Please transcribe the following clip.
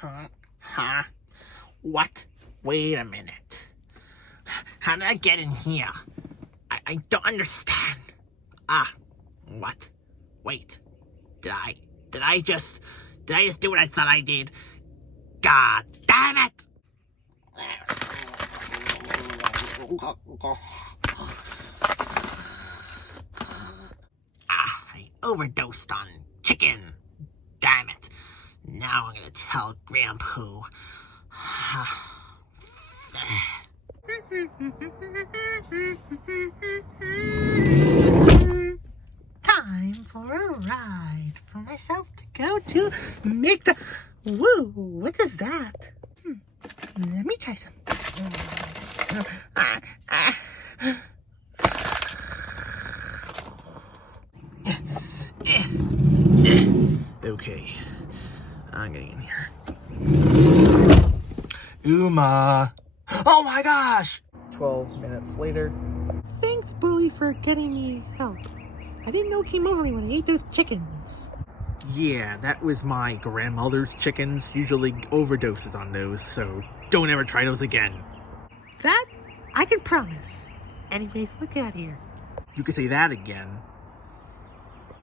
Huh? What? Wait a minute. How did I get in here? I don't understand. What? Wait. Did I just do what I thought I did? God damn it! I overdosed on chicken. Damn it. Now I'm gonna tell Grandpoo. Time for a ride for myself to go to make the... Woo, what is that? Let me try some. Okay, I'm getting in here. Uma! Oh my gosh! 12 minutes later. Thanks, Bully, for getting me help. I didn't know it came over me when I ate those chickens. Yeah, that was my grandmother's chickens. Usually overdoses on those, so don't ever try those again. That I can promise. Anyways, look out here. You can say that again.